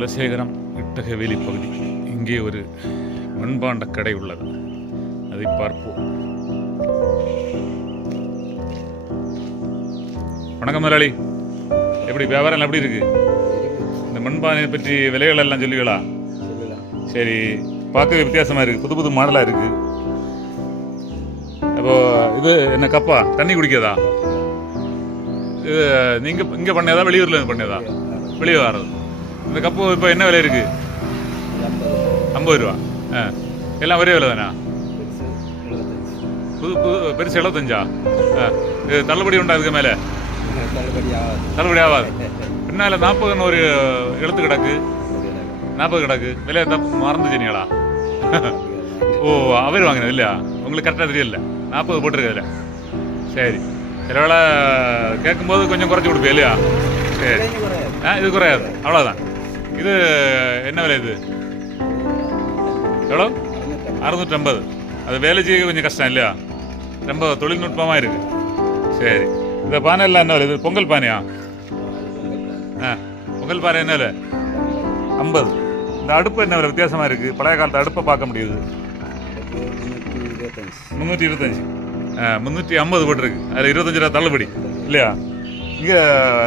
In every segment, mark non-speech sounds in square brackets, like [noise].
குலசேகரம் இட்டகவேலி பகுதி. இங்கே ஒரு மண்பாண்ட கடை உள்ளது. அதை பார்ப்போம். வணக்கம் முதலாளி. எப்படி வியாபாரம் எல்லாம் எப்படி இருக்கு? இந்த மண்பானை பற்றி விலைகள் எல்லாம் சொல்லுவீங்களா? சரி பார்க்கவே வித்தியாசமா இருக்கு. புது புது மாடலா இருக்கு. அப்போ இது என்ன கப்பா? தண்ணி குடிக்கிறதா? இது நீங்க இங்க பண்ணதா? வெளியூர்ல இருந்து பண்ணதா? வெளியே வர்றது இந்த கப்பு இப்போ என்ன விலை இருக்கு? ஐம்பது ரூபா. ஆ. எல்லாம் ஒரே விலை தானா? புது புது பெருசு எழுபத்தஞ்சா? ஆ. இது தள்ளுபடி உண்டா அதுக்கு மேலே? தள்ளுபடி ஆகாது. பின்னால் நாற்பதுன்னு ஒரு எழுத்து கிடக்கு. நாற்பது கிடக்கு. விலை தப்பு மறந்து சொன்னீங்களா ஓ அவர் வாங்கினது இல்லையா? உங்களுக்கு கரெக்டாக தெரியல. நாற்பது போட்டிருக்கதுல சரி. சில வேளை கேட்கும்போது கொஞ்சம் குறைச்சி கொடுப்பேன் இல்லையா? சரி. ஆ இது குறையாது. அவ்வளோதான் இது என்ன விலை இது? எவ்வளோ? அறுநூற்றம்பது. அது வேலை செய்ய கொஞ்சம் கஷ்டம் இல்லையா? ரொம்ப தொழில்நுட்பமாக இருக்கு. சரி. இந்த பானை எல்லாம் என்ன விலை? இது பொங்கல் பானையா? ஆ பொங்கல் பானை என்ன விலை? ஐம்பது. இந்த அடுப்பு என்ன விலை? வித்தியாசமாக இருக்குது பழைய காலத்து அடுப்பை பார்க்க முடியுது. முந்நூற்றி இருபத்தஞ்சி. ஆ முந்நூற்றி ஐம்பது போட்டிருக்கு. அதில் இருபத்தஞ்சு ரூபா தள்ளுபடி இல்லையா? இங்கே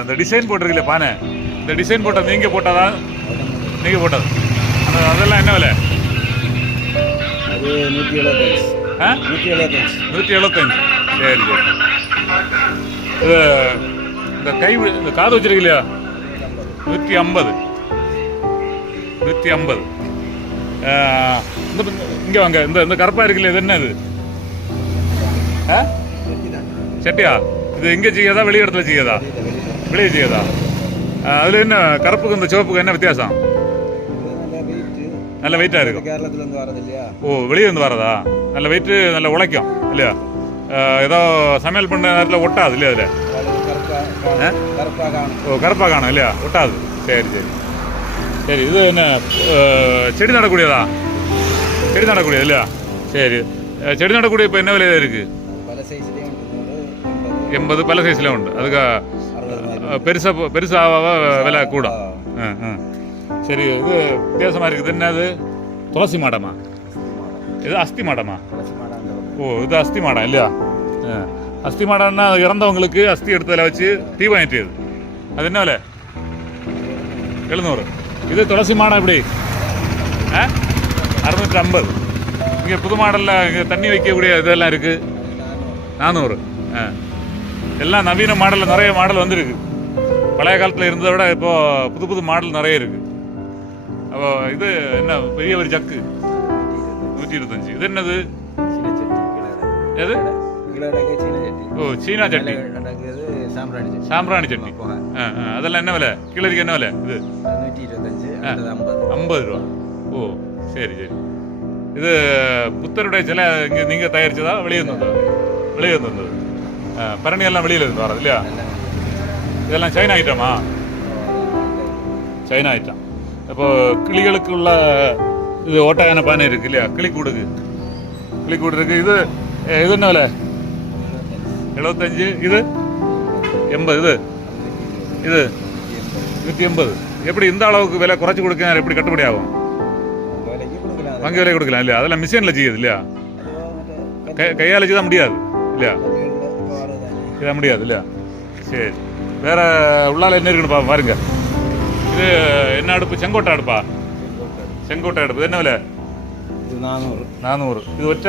அந்த டிசைன் போட்டிருக்குல்ல பானை. இந்த டிசைன் போட்டது நீங்கள் போட்டதா? நீங்கள் போட்டது? அந்த அதெல்லாம் என்ன விலை? நூற்றி எழுபத்தஞ்சு. ஆ? நூற்றி எழுபத்தஞ்சு. நூற்றி எழுபத்தஞ்சு. சரி சரி. இது இந்த கை இந்த காது வச்சிருக்கு இல்லையா? நூற்றி ஐம்பது. நூற்றி ஐம்பது. இந்த இங்கே வாங்க. இந்த இந்த கருப்பாக இருக்குல்ல இது என்ன இது? ஆ? செட்டியா? இது எங்கே செய்யதா வெளி இடத்துல செய்யதா வெளியே செய்யதா அதில் என்ன கருப்புக்கு இந்த சிவப்புக்கு என்ன வித்தியாசம்? நல்ல வெயிட்டாக இருக்கும். கேரளத்துலேருந்து வரது இல்லையா? ஓ வெளியே இருந்து வரதா நல்ல வெயிட்டு நல்ல உழைக்கும் இல்லையா? ஏதோ சமையல் பண்ண நேரத்தில் ஒட்டாது இல்லையா அதில்? ஓ கருப்பாக காணும் இல்லையா? ஒட்டாது. சரி சரி. சரி இது என்ன செடி நடக்கூடியதா? செடி நடக்கூடியது இல்லையா? சரி. செடி நடக்கூடிய இப்போ என்ன விலையில இருக்குது சைஸ்லேயும் எண்பது. பல சைஸில் உண்டு. அதுக்கு பெருசாக பெருசாக விலை கூட. ஆ ஆ. சரி இது வித்தியாசமாக இருக்குது. என்ன இது துளசி மாடமா? இது அஸ்தி மாடமா? ஓ இது அஸ்தி மாடம் இல்லையா? ஆ. அஸ்தி மாடம்னா இறந்தவங்களுக்கு அஸ்தி எடுத்ததில் வச்சு தீபம் ஏற்றியது அது என்ன விலை? எழுநூறு. இது துளசி மாடம் எப்படி? ஆ? அறுநூற்றி ஐம்பது இங்கே புது மாடலில் இங்கே தண்ணி வைக்கக்கூடிய இதெல்லாம் இருக்குது நானூறு. ஆ. எல்லாம் நவீன மாடலில் நிறைய மாடல் வந்திருக்கு. பழைய காலத்தில் இருந்ததை விட இப்போ புது புது மாடல் நிறைய இருக்கு. அப்போ இது என்ன பெரிய ஒரு ஜக்கு? நூற்றி இருபத்தஞ்சு. இது என்னது? எது ஓ சீனா சட்னி சாம்பிராணி சட்னி அதெல்லாம் என்ன விலை? கிலோக்கு என்ன விலை? இது? ஐம்பது. ரூபா. ஓ சரி சரி. இது புத்தருடைய சிலை இங்கே நீங்கள் தயாரிச்சதா? வெளியே இருந்து வந்ததா? வெளியே இருந்து வந்தது. ஆ, பரணி எல்லாம் வெளியில இருந்து வரது இல்லையா? இதெல்லாம் சைனா ஐட்டமா சைனா ஐட்டம் இப்போ கிளிகளுக்கு உள்ள இது ஓட்டாயான பானை இருக்கு இல்லையா கிளிக்கூடுக்கு கிளிக்கூடு இருக்கு இது இது என்ன விலை எழுபத்தஞ்சு இது எண்பது இது இது நூற்றி எண்பது எப்படி இந்த அளவுக்கு விலை குறைச்சி கொடுக்க எப்படி கட்டுப்படி ஆகும் வங்கி விலை கொடுக்கலாம் இல்லையா அதெல்லாம் மிஷினில் செய்யுது இல்லையா கை கையால் செய்ய முடியாது இல்லையா செய்ய முடியாது இல்லையா சரி வேற உள்ளால என்ன இருக்குன்னு பா பாருங்க. இது என்ன அடுப்பு? செங்கோட்டை அடுப்பா? செங்கோட்டை அடுப்பு. என்ன விலை? நானூறு. நானூறு. இது வச்ச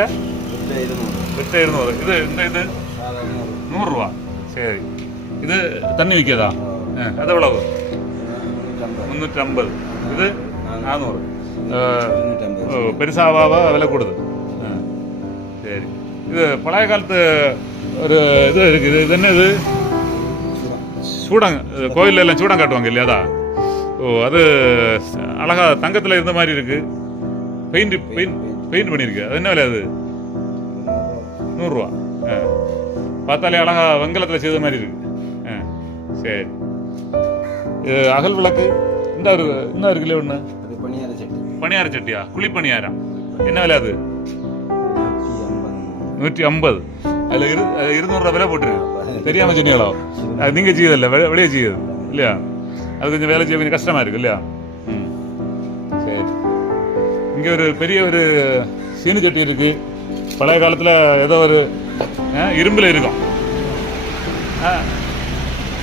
விட்டு இருநூறு. இது இந்த இது? நூறுரூவா. சரி. இது தண்ணி விற்கதா அது எவ்வளவு? முந்நூற்றி ஐம்பது இது நானூறு. பெருசாவாவா விலை கூடுது. சரி. இது பழைய காலத்து ஒரு இது இருக்குது. இது என்ன இது? சூடம் கோயில்ல எல்லாம் சூடம் காட்டுவாங்க இல்லையாதா ஓ அது அழகா தங்கத்தில் இருந்த மாதிரி இருக்கு. பெயிண்ட் பெயிண்ட் பெயிண்ட் பண்ணியிருக்கு அது என்ன விலை அது? நூறுரூவா. ஆ. பார்த்தாலே அழகா வெங்கலத்தில் செய்த மாதிரி இருக்கு. ஆ சரி. இது அகல் விளக்கு. இந்த ஒரு இன்னும் இருக்குல்ல ஒன்று பணியார சட்டி. பணியார சட்டியா? குழி பணியாரம் என்ன விலை அது? நூற்றி ஐம்பது. அதில் இரு அது இருநூறுவா விலை போட்டுருக்கு. தெரியாம சொன்னீங்களோ? அது நீங்கள் செய்யதில்ல வெளியே செய்யுது இல்லையா அது கொஞ்சம் வேலை செய்ய கொஞ்சம் கஷ்டமா இருக்கு இல்லையா ம் இங்கே ஒரு பெரிய ஒரு சீனி சட்டி இருக்கு பழைய காலத்தில் ஏதோ ஒரு இரும்புல இருக்கும்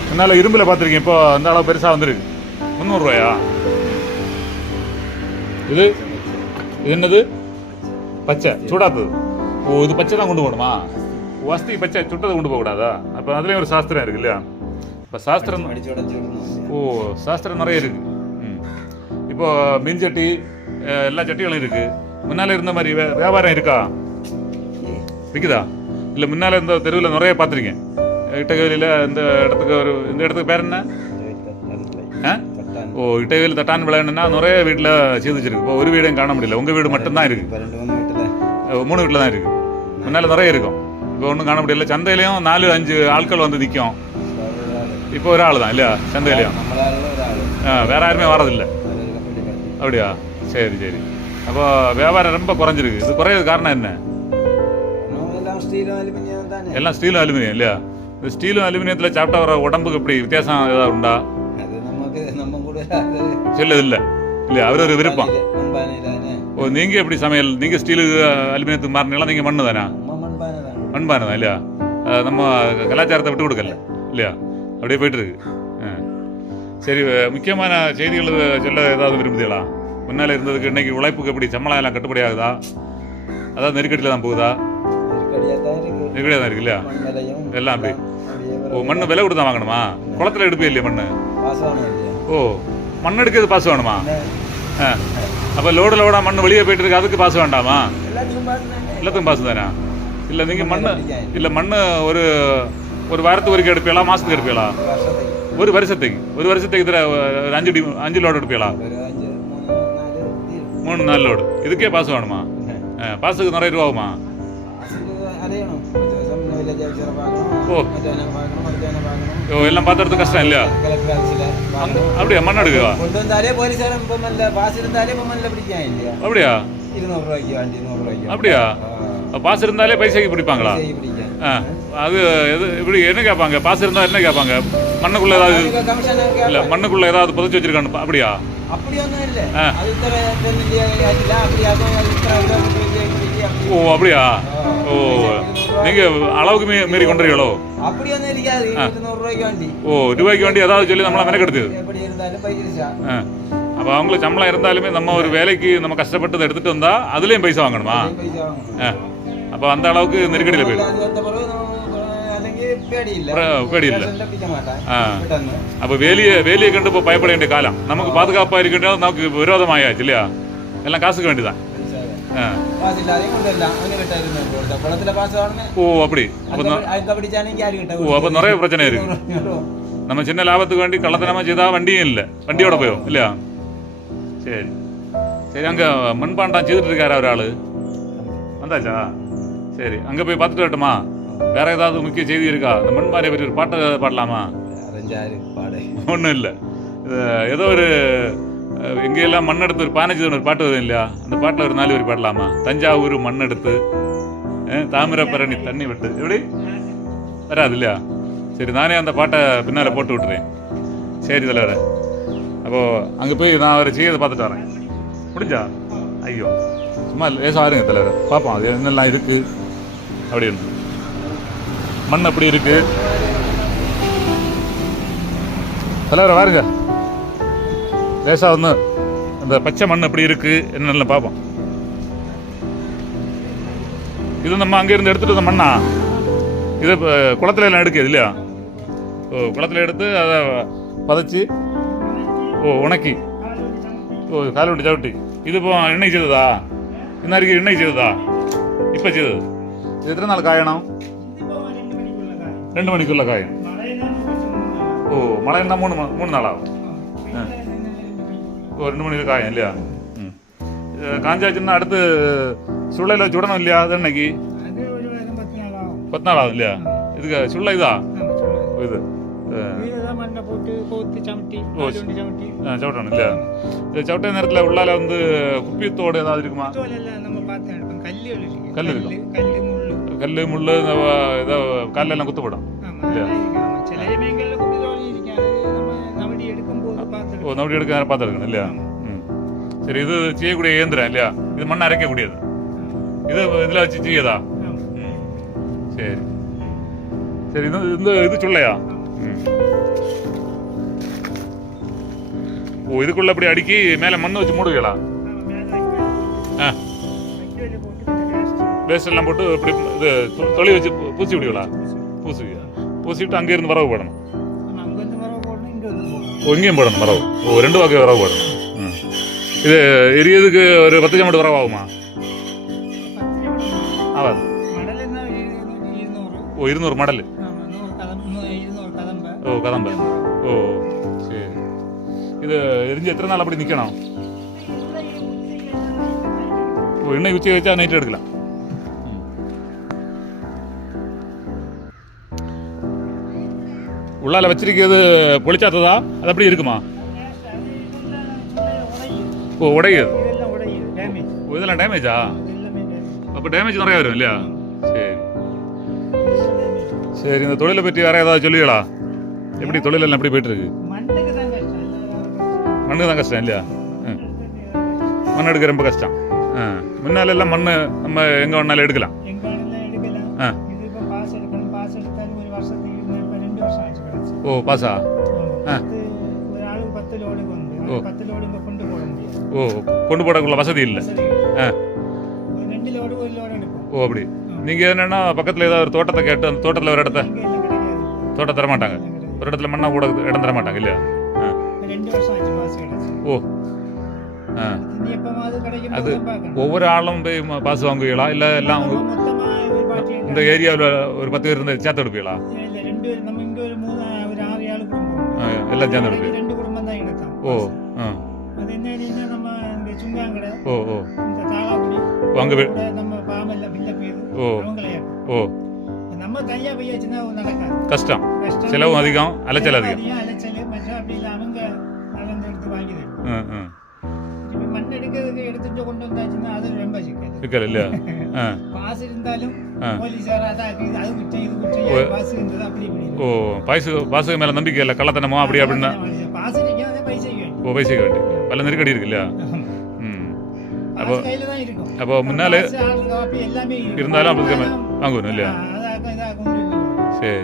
முன்னால் இரும்பில் பார்த்துருக்கேன் இப்போ அந்த அளவு பெருசாக வந்திருக்கு முந்நூறுரூவாயா இது இது என்னது பச்சை சூடாத்தது ஓ இது பச்சை தான் கொண்டு போகணுமா வசதி பச்சை சுட்டதை கொண்டு போகக்கூடாதா? அப்போ அதுலேயும் ஒரு சாஸ்திரம் இருக்கு இல்லையா? இப்போ சாஸ்திரம் ஓ சாஸ்திரம் நிறைய இருக்கு. ம். இப்போ மீன் சட்டி அஹ், எல்லா சட்டிகளும் இருக்கு. முன்னால இருந்த மாதிரி வே- வியாபாரம் இருக்கா? விற்குதா இல்லை முன்னால இருந்த தெருவில் நிறைய பார்த்துருக்கேன் இட்டகவலியில் இந்த இடத்துக்கு ஒரு இந்த இடத்துக்கு பேர் என்ன? ஆ? ஓ இட்டகவலி தட்டான் விளையாடுனா நிறைய வீட்டில் செய்து வச்சிருக்கு இப்போ ஒரு வீடையும் காண முடியல. உங்கள் வீடு மட்டும்தான் இருக்கு இப்போ ரெண்டு மூணு வீட்டில் தான் இருக்கு. முன்னால நிறைய இருக்கும். இப்போ ஒன்றும் காண முடியல. சந்தையிலையும் நாலு அஞ்சு ஆட்கள் வந்து நிற்கும் இப்போ ஒரு ஆள் தான் இல்லையா? சந்தையிலையும். ஆ, வேற யாருமே வரதில்லை அப்படியா? சரி சரி. அப்போ வியாபாரம் ரொம்ப குறைஞ்சிருக்கு. இது குறையிறது காரணம் என்ன? எல்லாம் ஸ்டீலும் அலுமினியம் இல்லையா? இந்த ஸ்டீலும் அலுமினியத்தில் சாப்பிட்டா வர உடம்புக்கு எப்படி வித்தியாசம் ஏதாவது உண்டா? சொல்லது இல்லை இல்லையா? அவர் ஒரு விருப்பம். ஓ நீங்க எப்படி சமையல் நீங்க ஸ்டீலு அலுமினியத்துக்கு மாறினால நீங்க மண்ணு தானே? மண்பானை தான் இல்லையா நம்ம கலாச்சாரத்தை விட்டு கொடுக்கல இல்லையா? அப்படியே போயிட்டு இருக்கு ஆ. சரி முக்கியமான செய்திகள் சொல்ல ஏதாவது விரும்புதீங்களா முன்னால இருந்ததுக்கு இன்னைக்கு உழைப்புக்கு எப்படி சம்பளம் எல்லாம் கட்டுப்படி ஆகுதா? அதாவது நெருக்கடியில் தான் போகுதா? நெருக்கடியாக தான் இருக்கு இல்லையா? எல்லாம் அப்படி. ஓ மண்ணு விலை கொடுத்து வாங்கணுமா? குளத்துல எடுப்பே இல்லையா மண்ணு? ஓ மண் எடுக்கிறது பாசு வேணுமா? அப்போ லோடு லோடா மண் வெளியே போயிட்டு இருக்கு அதுக்கு பாசு வேண்டாமா? எல்லாத்துக்கும் பாசு தானே? இல்லை நீங்கள் மண் இல்லை மண் ஒரு ஒரு வாரத்துக்கு ஒருக்க எடுப்பீங்களா? மாதத்துக்கு எடுப்பீங்களா? ஒரு வருஷத்துக்கு. ஒரு வருஷத்துக்கு இதில் ஒரு அஞ்சு டி அஞ்சு லோடு எடுப்பீங்களா? மூணு நாலு லோடு இதுக்கே பாசு வேணுமா? ஆ, பாசுக்கு நிறைய ரூபா ஆகுமா? அதுக்கு அலையணும் பத்து வருஷம் வில்லேஜ் ஆஃபீஸரை பார்க்கணும் ஓ. மத்தியானம் பார்க்கணும் மத்தியானம் பார்க்கணும். ஓ எல்லாம் பார்த்துறது கஷ்டம் இல்லையா? வந்தாலே பாஸ் இருந்தாலே பைசாக்கு பிடிப்பாங்களா? அது எது இப்படி என்ன கேட்பாங்க? பாஸ் இருந்தால் என்ன கேட்பாங்க? மண்ணுக்குள்ள ஏதாவது இல்லை மண்ணுக்குள்ள ஏதாவது புதைச்சி வச்சிருக்கான்னு அப்படியா? ஓ அப்படியா? ஓ நீங்கள் அளவுக்கு மீ மீறி கொண்டுறீங்களோ ஓ ரூபாய்க்கு வேண்டி. ஏதாவது சொல்லி நம்மளை மெனக்கெடுத்து. ஆ. அப்போ அவங்களுக்கு சம்பளம் இருந்தாலுமே நம்ம ஒரு வேலைக்கு நம்ம கஷ்டப்பட்டு எடுத்துட்டு வந்தா அதுலேயும் பைசா வாங்கணும். ஆ. அப்போ அந்த அளவுக்கு நெருக்கடியில் போயிடும் பேடியில் ஆ அப்போ வேலியை வேலியை கண்டு இப்போ பயப்பட வேண்டிய காலம் நமக்கு பாதுகாப்பாக இருக்கின்ற நமக்கு விரோதமாயாச்சு இல்லையா எல்லாம் காசுக்கு வேண்டிதான் ஓ அப்படி ஓ அப்போ நிறைய பிரச்சனை இருக்கு நம்ம சின்ன லாபத்துக்கு வேண்டி கள்ளத்தனமாக செய்தால் வண்டியும் இல்லை வண்டியோட போயும் இல்லையா சரி சரி அங்கே மண்பாண்டம் செய்துட்டு இருக்காரு ஒரு ஆள் வந்தாச்சா சரி அங்கே போய் பார்த்துட்டு வரட்டுமா? வேற ஏதாவது முக்கிய செய்தி இருக்கா? இந்த மண்பாறையை பற்றி ஒரு பாட்டை ஏதாவது பாடலாமா? ஒன்றும் இல்லை. ஏதோ ஒரு எங்கேயெல்லாம் மண் எடுத்து ஒரு பதினஞ்சு ஒரு பாட்டு வரும் இல்லையா? அந்த பாட்டில் ஒரு நாலு பேர் பாடலாமா? தஞ்சாவூர் மண் எடுத்து தாமிரபரணி தண்ணி விட்டு. எப்படி? வராது இல்லையா? சரி நானே அந்த பாட்டை பின்னால் போட்டு விட்டுறேன். சரி தலைவர. அப்போது அங்கே போய் நான் அவரை செய்யறதை பார்த்துட்டு வரேன். முடிஞ்சா? ஐயோ. சும்மா லேசாக இருங்க தலைவர். பார்ப்போம் அது என்னெல்லாம் இருக்குது அப்படின்னு மண் அப்படி இருக்கு. தலைவரை வாருங்க. லேசா வந்து அந்த பச்சை மண் எப்படி இருக்கு. என்னென்ன பார்ப்போம். இது நம்ம அங்கேருந்து எடுத்துட்டு வந்த மண்ணா? இது இப்போ குளத்துல எல்லாம் எடுக்குது இல்லையா? ஓ குளத்துல எடுத்து அதை பதைச்சி ஓ உணக்கி. ஓ கால் விட்டு சவிட்டி. இது இப்போ எண்ணெய் செய்ததா இன்னாருக்கு எண்ணெய் செய்ததா இப்போ செய்தது இது எத்தனை நாள் காயணும் ரெண்டு மணிக்குள்ள காயும் ஓ மழை இருந்தால் மூணு ம- மூணு நாள் ஆகும் ஆ. ஓ ரெண்டு மணிக்கு காயும் இல்லையா ம் இது காஞ்சாச்சுன்னா அடுத்து சுள்ளையில் வச்சு விடணும் இல்லையா அது இன்னைக்கு அது ஒரு வாரம் பத்து நாள் ஆகும் பத்து நாள் ஆகும் இல்லையா இதுக்கு சுள்ளை இதா ஆமா, சொல்லுங்க. ஓ, இது ஆ, இதுதான் மண்ணை போட்டு கோத்து சமட்டி ஓ, நாலு சமட்டி ஆ, சவிட்டணும் இல்லையா இது சவிட்ட நேரத்தில் உள்ளால வந்து குப்பித்தோடு ஏதாவது இருக்குமா கல்லு இருக்கும். முள்ளு கல் முள் இந்த வ- ஏதோ காலில் எல்லாம் குத்துப்படும் இல்லையா? நவடி பார்த்து ஓ நோடி எடுக்க நேரம் பார்த்துருக்கணும் இல்லையா ம் சரி இது செய்யக்கூடிய இயந்திரம் இல்லையா இது மண் அரைக்கக்கூடியது இது இதில் வச்சு செய்யதா. ம். சரி சரி இது இந்த இது சொல்லையா ம். ஓ இதுக்குள்ள அப்படி அடுக்கி மேலே மண் வச்சு மூடுவீங்களா waste போட்டு இப்படி இது தொழில் வச்சு பூசி விடுவீங்களா? பூசி. பூசிவிட்டு அங்கேருந்து வரவு போடணும். இங்கேயும் போடணும் வரவு ஓ ரெண்டு வகை வரவு போடணும். இது எரியதுக்கு ஒரு பத்து ஜாமட்டு வரவு ஆகுமா? ஆகாது. ஓ இருநூறு மடல். ஓ கதம்ப. ஓ சரி. இது எரிஞ்சு எத்தனை நாள் அப்படி நிற்கணும் ஓ இன்னைக்கு உச்சி வச்சா நைட்டு எடுக்கலாம். உள்ளால வச்சிருக்கிறது பொளிச்சாத்ததா அது அப்படி இருக்குமா? ஓ உடையுது. இதெல்லாம் ஓ இதெல்லாம் டேமேஜா அப்போ டேமேஜ் நிறைய வரும் இல்லையா? சரி. சரி இந்த தொழிலை பற்றி வேற ஏதாவது சொல்லுவீங்களா எப்படி தொழில் எல்லாம் எப்படி போயிட்டு இருக்கு மண்ணுக்கு தான் கஷ்டம் மண்ணு தான் கஷ்டம் இல்லையா மண் எடுக்க ரொம்ப கஷ்டம். ஆ. முன்னால எல்லாம் மண் நம்ம எங்கே வேணாலும் எடுக்கலாம். போட முடியாது ஓ கொண்டு போடக்குள்ள வசதி இல்லை ஆ ஓ அப்படி நீங்கள் என்னென்னா பக்கத்தில் ஏதாவது ஒரு தோட்டத்தை கேட்டு அந்த தோட்டத்தில் ஒரு இடத்த தோட்டம் தர மாட்டாங்க. ஒரு இடத்துல மண்ணா கூட இடம் தர மாட்டாங்க இல்லையா ஓ ஆ அது ஒவ்வொரு ஆளும் போய் பாஸ் வாங்குவீங்களா இல்லை எல்லாம் இந்த ஏரியாவில் ஒரு பத்து பேர் இருந்து சேர்த்து எடுப்பீங்களா நாளைக்கு எடுப்பீங்க ரெண்டு குடும்பம் தான் எடுத்தோம் ஓ ஆ. அது என்னன்னா நம்ம இந்த சுங்காங்கடை ஓ ஓ. இந்த தாளாக்குடி அங்க நம்ம பாமல்ல பில்ல பேரு ஓ. அவங்களே ஓ. நம்ம தனியா போயாச்சுன்னா நடக்காது. கஷ்டம். செலவும் அதிகம் அலைச்சல் அதிகம். அலைச்சல் மற்ற அப்படி இல்லை அவங்க நடந்து எடுத்து வாங்கி தரும் ம் ம் இப்ப மண் எடுக்கிறதுக்கு எடுத்துட்டு கொண்டு வந்தாச்சுன்னா அது ரொம்ப சிக்கல். சிக்கல் இல்லையா? ஆ. பாஸ் இருந்தாலும் ஆ. போலீஸார் அதாக்கு இது அது குற்றம் இது குற்றம் பாஸ் இருந்தது அப்படி இப்படி ஓ பாய்சு பாசுக்கு மேலே நம்பிக்கை இல்லை கள்ளத்தனமோ அப்படி அப்படின்னா பாஸ் அடிக்கும் அதே பைசைக்கு வேணும் ஓ பைசைக்கு வேண்டி பல நெருக்கடி இருக்கு இல்லையா ம் அப்போ பாஸ் கையில தான் இருக்கும் அப்போ முன்னாலே பாஸ், ஆள் காப்பி எல்லாமே இருக்கும். இருந்தாலும் அப்படி இருக்க வாங்கணும் இல்லையா ஆ, அதாக்கும் இதாக்கும் ஒண்ணும் இல்லை. சரி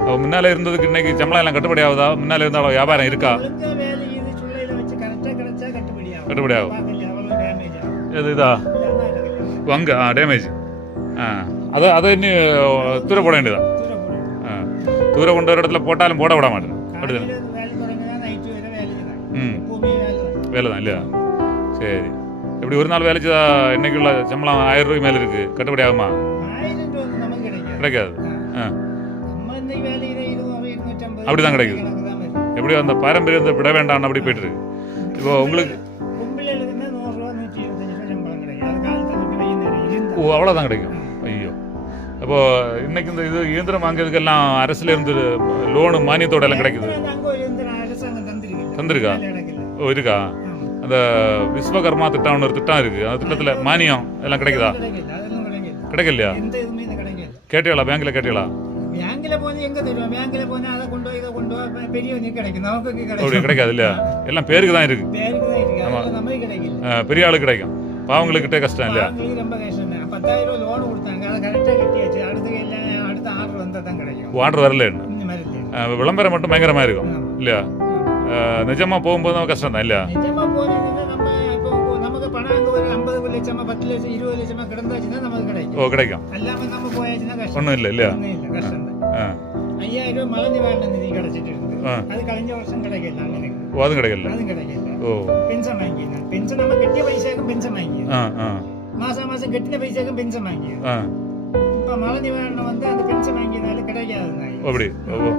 அப்போ முன்னால இருந்ததுக்கு இன்னைக்கு சம்பளம் எல்லாம் கட்டுப்படி ஆகுதா முன்னால இருந்தாலும் வியாபாரம் இருக்கா ஒழுங்கா வேலை இது சுள்ளையில வச்சு கரெக்டா கிடைச்சா கட்டுப்படி ஆகும் கட்டுப்படி ஆகும். பார்க்கலையா, அவ்வளவு டேமேஜ் ஆகும் எது இதா இல்லைன்னா இருக்கலாம். ஓ, அங்க ஆ டேமேஜ் போடணும். ஆ தூர கொண்டு ஒரு இடத்துல போட்டாலும் போட விட மாட்டேன் அப்படிதானே காலையில வேலை வேலை தான் வேலை வேலை இல்லையா சரி எப்படி ஒரு நாள் வேலைச்சா இன்னைக்குள்ள சம்பளம் ஆயிரம் ரூபாய் மேலே இருக்கு கட்டுப்படி ஆகுமா கிடைக்காது கிடைக்காது ஆ. கிடைக்குது. கணக்கு தான் வருது. எப்படியோ அந்த பாரம்பரியத்தை விட வேண்டாம்னு அப்படி போயிட்டு இருக்கு இப்போ உங்களுக்கு ஓ அவ்வளோதான் கிடைக்கும் ஐயோ அப்போ இன்னைக்கு இந்த இது இயந்திரம் வாங்குறதுக்கெல்லாம் அரசுல இருந்து லோனு மானியத்தோட எல்லாம் கிடைக்குது? தந்திருக்கு. ஓ இருக்கா. அந்த விஸ்வகர்மா திட்டம்னு ஒரு திட்டம் இருக்கு. அந்த திட்டத்துல மானியம் எல்லாம் கிடைக்குதா? கிடைக்கலையா? நமக்கு அப்படி கிடைக்கும் கிடைக்காது இல்லையா? எல்லாம் பேருக்கு தான் இருக்கு. பெரிய ஆளுக்கு கிடைக்கும். பாவங்களுக்கிட்டே கஷ்டம் இல்லையா? வந்தா தான் கிடைக்கும் வாட்டர் வரலன்னு இந்த மாதிரி இல்லை அஹ், விளம்பரம் மட்டும் பயங்கரமா இருக்கும் ஆமா. இல்லையா ஆமா. அஹ், நிஜமா போகும்போது கஷ்டம் தான் இல்லையா நிஜமா போனீங்கன்னா நம்ம இப்போ நமக்கு பணம் அங்க ஒரு ஐம்பது லட்சமா பத்து லட்சம் இருபது லட்சமா கிடந்தாச்சுன்னா நமக்கு கிடைக்கும் ஓ கிடைக்கும் அல்லாம நம்ம போயாச்சுன்னா கஷ்டம் ஒன்றும் இல்லை இல்லையா ஒண்ணும் இல்லை கஷ்டம் தான் ஆ ஐயாயிரம் ரூபாய் மழை நிவாரண நிதி கிடைச்சிட்டு இருக்கு ஆ. அது கழிஞ்ச வருஷம் கிடைக்கல எனக்கு ஓ அதுவும் கிடைக்கல அதுவும் கிடைக்கல ஓ பென்ஷன் வாங்கினேன் பென்ஷன் நம்ம கட்டிய பைசாக்கும் பென்ஷன் வாங்கி ஆ ஆ மழை நிவாரணம் வந்து அந்த பென்ஷன் வாங்கினால கிடைக்காது ஓ, அப்படி. ஓ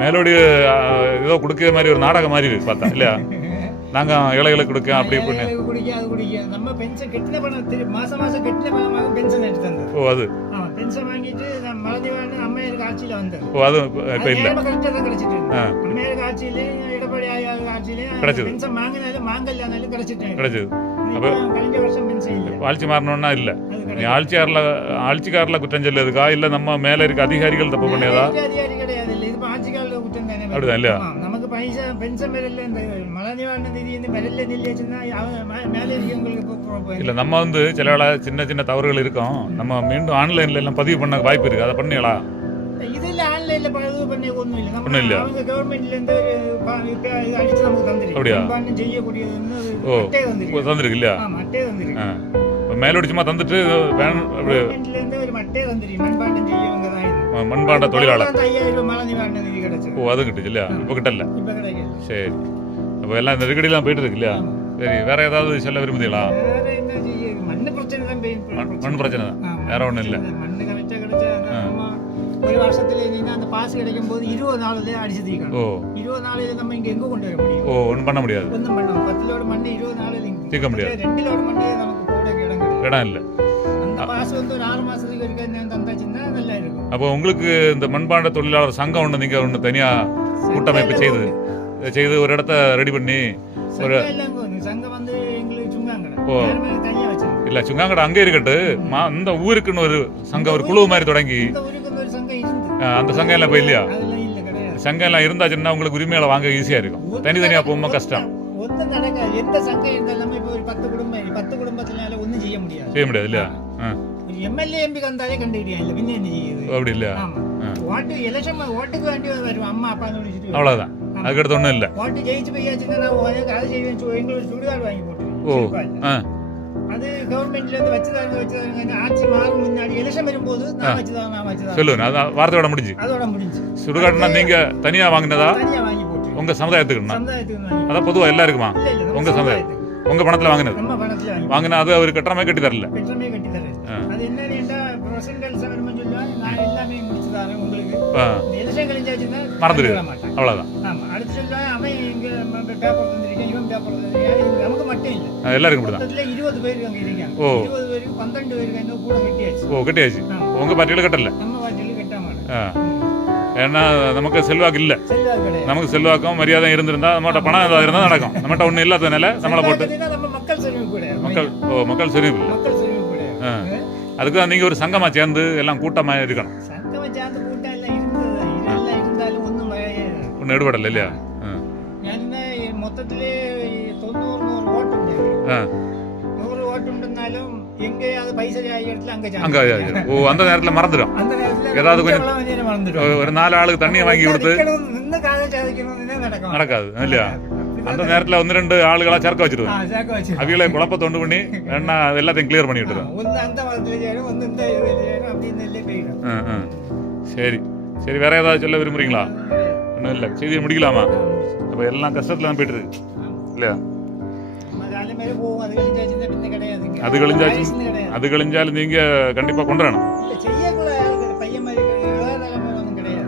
மேலோடி ஆ, ஏதோ கொடுக்கிற மாதிரி ஒரு நாடகம் மாதிரி இருக்கு பார்த்தா இல்லையா? [laughs] நாங்க ஏழைகளுக்கு கொடுக்க அப்படி இப்படின்னு. குடிக்க அது குடிக்க. நம்ம பென்ஷன் கட்டின பணம் திருப்பி மாசம் மாசம் கட்டின பணமாக பென்ஷன் எடுத்து தந்தது. ஓ அது. ஆமா பென்ஷன் வாங்கிட்டு நம்ம மழை நிவாரணம் அம்மையாருக்கு ஆட்சியில வந்தது. ஓ அது இப்போ இல்லை. கரெக்டாக தான் கிடைச்சிட்டு. அம்மையாருக்கு ஆட்சியிலையும் எடப்பாடி கிடைச்சது. பென்ஷன் வாங்கினாலும் மாங்கல்யானாலும் கிடைச்சிட்டு. கிடைச்சது. இப்போ கழிஞ்ச வருஷம் பென்ஷன் இல்லை. ஆட்சி மாறணும்னா இல்லை. ஆட்சியாரில் ஆட்சிக்காரில் குற்றம் சொல்லுறதுக்கா? இல்லை நம்ம மேலே இருக்க அதிகாரிகள் தப்பு பண்ணியதா? அப்படிதான் இல்லையா? நமக்கு பைச பென்ஷன் மேல மழை நிவாரண நிதி இந்த மெடல்ல நிலையாச்சுன்னா மேல இருக்கவங்களுக்கு இல்ல நம்ம வந்து சில வேளை சின்ன சின்ன தவறுகள் இருக்கும். நம்ம மீண்டும் ஆன்லைன்ல எல்லாம் பதிவு பண்ண வாய்ப்பு இருக்கு. அதை பண்ணீங்களா இதுல ஆன்லைன்ல பதிவு பண்ண ஒண்ணும் இல்ல. நம்ம ஒண்ணும் இல்ல. அவங்க கவர்மெண்ட்ல இருந்து ஒரு பா- இப்ப இது அடிச்சு நமக்கு தந்துருக்கு. அப்படியா? செய்யக்கூடியது ஓ தந்திருக்கு. இல்லையா? ஆமா அட்டே தந்திருக்கு. ஆ. இப்ப மேலோடி சும்மா தந்துட்டு மண்பாண்ட தொழிலாளர். ஓ அது கிட்டுச்சு இல்லையா? இப்போ கிட்ட இல்ல சரி. அப்போ எல்லாம் இந்த நெருக்கடியெல்லாம் போயிட்டு இருக்கு இல்லையா? சரி வேற ஏதாவது சொல்ல விரும்புதீங்களா? மண் பிரச்சனை. தான். வேற ஒண்ணும் இல்ல. ஒரு வருஷத்துல அந்த பாஸ் கிடைக்கும் போது இருபது நாள்லயே அடிச்சு தீக்கணும். இருபது நாளையில நம்ம இங்க எங்க கொண்டு வர முடியும்? ஓ ஒன்றும் பண்ண முடியாது. ஒன்றும் பண்ணோம் பத்து லோடு மண்ணு இருபது நாளில் தீர்க்க முடியாது. ரெண்டு லோடு மண்ணு நமக்கு இடம் இல்லை. அப்போ உங்களுக்கு இந்த மண்பாண்ட தொழிலாளர் சங்கம் ஒன்று நீங்கள் ஒன்று தனியாக கூட்டமைப்பு செய்து செய்து ஒரு இடத்த ரெடி பண்ணி ஒரு ஓ. இல்லை சுங்காங்கடை அங்கே இருக்கட்டு மா இந்த ஊருக்குன்னு ஒரு சங்கம் ஒரு குழு மாதிரி தொடங்கி. அந்த சங்கம் எல்லாம் போய் இல்லையா சங்கம் எல்லாம் இருந்தாச்சுன்னா உங்களுக்கு உரிமையில வாங்க ஈஸியாக இருக்கும். தனித்தனியாக போகும்போது கஷ்டம். எந்த சங்கம் இருந்தாலும் இப்போ ஒரு பத்து செய்ய முடியாது இல்லையா? எம்எல்ஏ எம்பி வந்தாலே கண்டுக்கிட்டியா இல்லை பின்ன என்ன செய்யுது? அப்படி இல்லையா. ஓட்டு எலெக்ஷன் ஓட்டுக்கு வேண்டி வரும் அம்மா அப்பா விழிச்சிட்டு அவ்வளோதான் அதுக்கடுத்து ஒன்றும் இல்லை. ஓட்டு ஜெயிச்சு போயாச்சுன்னா நான் அதை செய்வேன் எங்களுக்கு சுடுகாடு வாங்கி ஓ போட்டுருவேன் ஆ. அது கவர்மெண்ட்ல இருந்து வச்சுதாங்க வச்சுதாங்க. ஆட்சி மாறும் முன்னாடி. எலெக்ஷன் வரும்போது நான் நான் வச்சுதான். சொல்லுங்க அது வார்த்தையோட முடிஞ்சு. அதோட முடிஞ்சு. சுடுகாட்டுனா நீங்கள் தனியாக வாங்கினதா? தனியா வாங்கி போட்டு உங்கள் சமுதாயத்துக்குண்ணா சமுதாயத்துக்கு அதான் பொதுவாக எல்லாருக்குமா? இல்ல நம்ம உங்க பணத்தில் வாங்கினது? நம்ம பணத்துல. வாங்கி வாங்கினா அது அவர் கட்டுறமே கட்டி தரல. மறந்துடு. ஆ, எல்லாருக்கும் இப்படி தான் மொத்தத்துல இருபது பேருக்கு அங்க இருக்காங்க. ஓ. ஓ கட்டியாச்சு. ஆமா. உங்கள் பார்ட்டியில் கட்டல? ஆ. ஏன்னா நமக்கு செல்வாக்கு இல்லை. நமக்கு செல்வாக்கும் மரியாதை இருந்திருந்தா நம்மகிட்ட பணம் ஏதாவது இருந்தால் நடக்கும். நம்மகிட்ட ஒன்றும் இல்லாததுனால நம்மளை போட்டு. மக்கள் ஓ மக்கள் செறிவு இல்லை. அதுக்கு தான் நீங்கள் ஒரு சங்கமாக சேர்ந்து எல்லாம் கூட்டமாக இருக்கணும். ஒன்றும் ஈடுபடல இல்லையா? മൊത്തത്തില് തൊണ്ണൂറ് നൂറ് വോട്ടുണ്ട് നൂറ് വോട്ടുണ്ടെന്നാലും എങ്കിൽ അത് പൈസ ഓ അന്ത നേരത്തിൽ മറന്നിടും ஆகிய இடத்துல அங்க ஜாதி. அங்கே ஓ அந்த நேரத்தில் மறந்துடும் அந்த நேரத்துல ஏதாவது கொஞ்சம் மிச்சம் எல்லாம் மறந்துடும் ஒரு நாலு ஆளுக்கு தண்ணியை வாங்கி கொடுத்து நிக்கணும், நின்னு காலை சாதிக்கணும்னு நடக்கும் நடக்காது இல்லையா அந்த நேரத்தில் ஒன்று ரெண்டு ஆளுகளா சரக்க ஆ, வச்சிருவேன் சேர்க்க வச்சு அவிகளை குழப்ப தொண்டு பண்ணி வேணா எல்லாத்தையும் கிளியர் பண்ணி விட்டுருவேன் ஒன்று அந்த மதத்துல செய்யணும் ஒன்று இந்த இதுல செய்யணும் அப்படின்னு சொல்லி போயிடும் ஆ ஆ சரி சரி வேற ஏதாவது சொல்ல விரும்புறீங்களா ஒன்றும் இல்லை செய்தியை முடிக்கலாமா அப்போ எல்லாம் கஷ்டத்தில் தான் போயிட்டு இருக்கு இல்லையா நம்ம காலம் மேலே போகும் அது கழிஞ்சாச்சுன்னா பின்ன கிடையாதுங்க அது கழிஞ்சாச்சு வயசுன்னு கிடையாது அது கழிஞ்சாலும் நீங்கள் கண்டிப்பாக கொண்டு வரணும்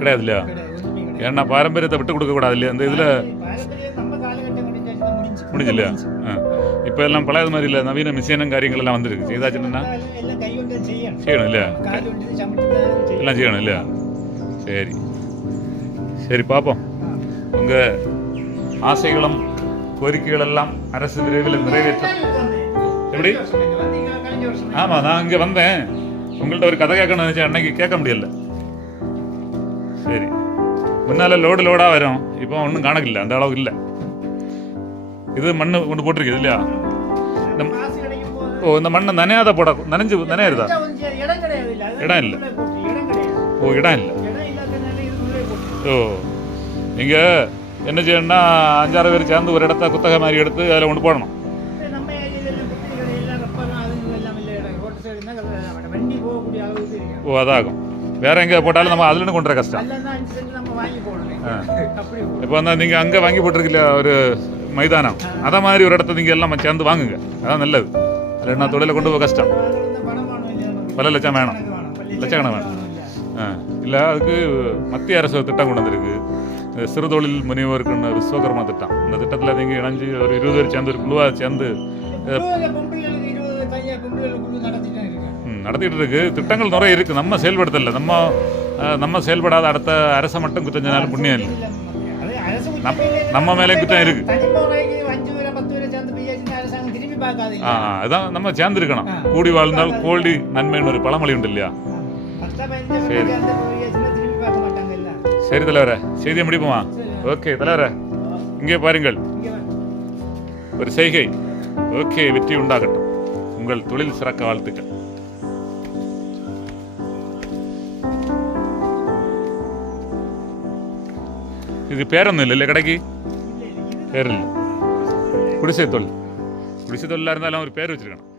கிடையாது இல்லையா ஏன்னா பாரம்பரியத்தை விட்டு கொடுக்க கூடாது இல்லையா இந்த இதில் முடிஞ்சு இல்லையா ஆ. இப்போ எல்லாம் பழைய மாதிரி இல்லை. நவீன மிஷினும் காரியங்கள் எல்லாம் வந்துருக்கு. ஏதாச்சும் எல்லாம் செய்யணும் இல்லையா? எல்லாம் செய்யணும் இல்லையா? சரி. சரி பார்ப்போம் உங்கள் ஆசைகளும் கோரிக்கைகள் எல்லாம் அரசு விரைவில் நிறைவேற்ற எப்படி? ஆமாம் நான் இங்கே வந்தேன். உங்கள்கிட்ட ஒரு கதை கேட்கணும்னு நினச்சேன். அன்னைக்கு கேட்க முடியல. சரி. முன்னால் லோடு லோடாக வரும். இப்போ ஒன்றும் காணக்கில்ல அந்த அளவுக்கு இல்லை. இது மண்ணு கொண்டு போட்டிருக்குது இல்லையா? இந்த ஓ இந்த மண்ணை நனையாத போட நனைஞ்சு நனையாருதா இடம் இல்லை. ஓ இடம் இல்லை. ஓ நீங்கள் என்ன செய்யணும்னா அஞ்சாறு பேர் சேர்ந்து ஒரு இடத்த குத்தகை மாதிரி எடுத்து அதில் கொண்டு போடணும். ஓ அதாகும். வேற எங்கே போட்டாலும் நம்ம அதுலேருந்து கொண்டு வர கஷ்டம். இப்போ வந்து நீங்கள் அங்கே வாங்கி போட்டிருக்கல ஒரு மைதானம். அதை மாதிரி ஒரு இடத்த நீங்கள் எல்லாம் சேர்ந்து வாங்குங்க. அதான் நல்லது. அதில் என்ன தொழிலை கொண்டு போக கஷ்டம்? பல லட்சம் வேணும். கணக்கு வேணும். ஆ. இல்லை அதுக்கு மத்திய அரசு திட்டம் கொண்டு வந்திருக்கு. சிறு தொழில் முனைவோருக்குன்னு விஸ்வகர்மா திட்டம். இந்த திட்டத்தில் நீங்கள் இணைஞ்சு ஒரு இருபது பேர் சேர்ந்து ஒரு குழுவாக சேர்ந்து நடத்திட்டு இருக்கு திட்டங்கள் நிறைய இருக்குது நம்ம செயல்படுத்தல. நம்ம நம்ம செயல்படாத அடுத்த அரசை மட்டும் குத்தம் சொன்னாலும் புண்ணியம் இல்லை. நம்ம- மேலே குற்றம் இருக்கு. ஆ ஆ, அதான் நம்ம சேர்ந்துருக்கணும். கூடி வாழ்ந்தால் கோடி நன்மைன்னு ஒரு பழமொழி உண்டு இல்லையா? இல்ல சரி. தலைவரே செய்தியை முடிப்போமா? சரி. ஓகே தலைவரே. இங்கே பாருங்கள். ஒரு செய்கை. ஓகே வெற்றி உண்டாகட்டும். உங்கள் தொழில் சிறக்க வாழ்த்துக்கள். இதுக்கு பேரொന്നും இல்லை கடைக்கு இல்லை இல்லை இது பேரில்லை குடிசை தொழில் குடிசை